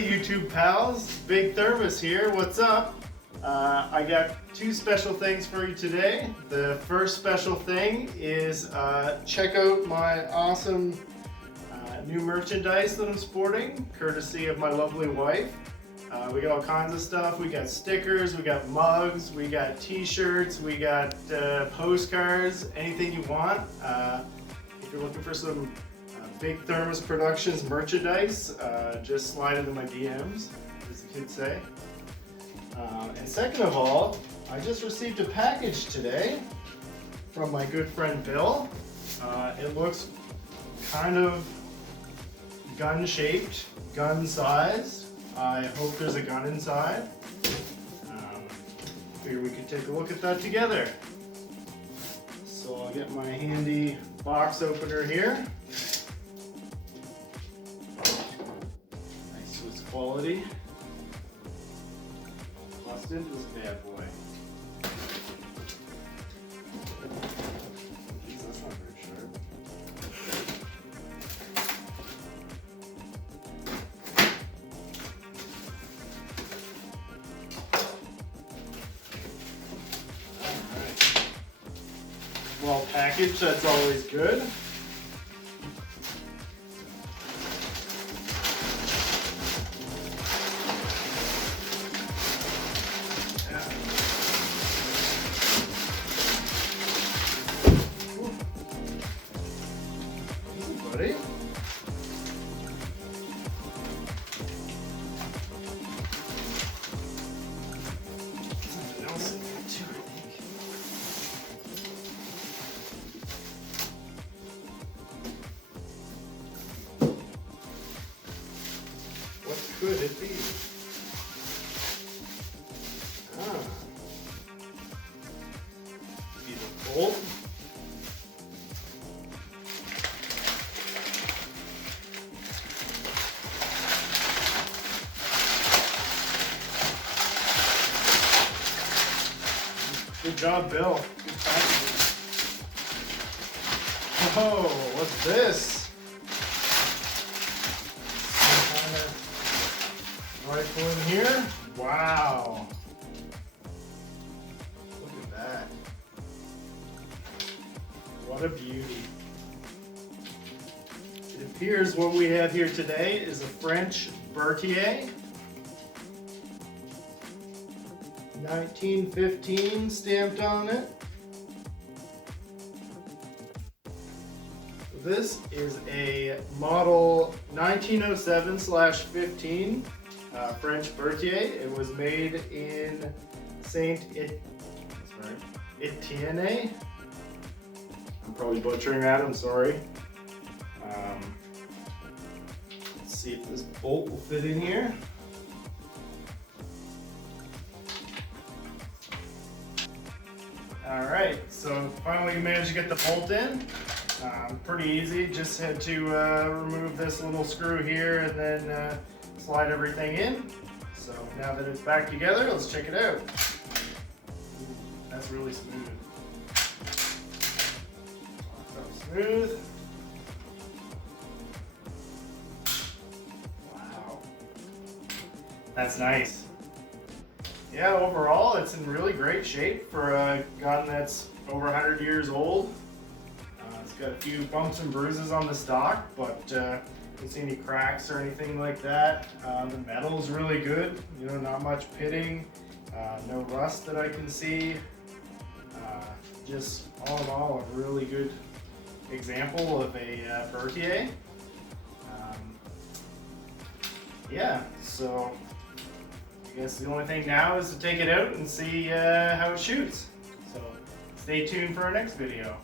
everybody, YouTube pals. Big Thermos here. What's up? I got two special things for you today. The first special thing is check out my awesome new merchandise that I'm sporting, courtesy of my lovely wife. We got all kinds of stuff. We got stickers, we got mugs, we got t-shirts, we got postcards, anything you want. If you're looking for some Big Thermos Productions merchandise, just slide into my DMs, as the kids say. And second of all, I just received a package today from my good friend Bill. It looks kind of gun-shaped, gun-sized. I hope there's a gun inside. Figure we could take a look at that together. So I'll get my handy box opener here. Nice Swiss quality. Bust into this bad boy. Jeez, that's not very sharp. Alright. Well packaged, that's always good. Buddy. Something else in there too, I think. What could it be? Be the bolt. Good job, Bill. Good packaging. Oh, what's this? Some kind of rifle in here? Wow. Look at that. What a beauty. It appears what we have here today is a French Berthier. 1915 stamped on it. This is a model 1907/15 French Berthier. It was made in Etienne. I'm probably butchering that, I'm sorry. Let's see if this bolt will fit in here. Alright, so finally we managed to get the bolt in. Pretty easy, just had to remove this little screw here and then slide everything in. So now that it's back together, let's check it out. Ooh, that's really smooth. So smooth. Wow. That's nice. Yeah, overall, it's in really great shape for a gun that's over 100 years old. It's got a few bumps and bruises on the stock, but don't see any cracks or anything like that. The metal's really good, you know, not much pitting, no rust that I can see. Just all in all, a really good example of a Berthier. Yeah, so I guess the only thing now is to take it out and see how it shoots. So stay tuned for our next video.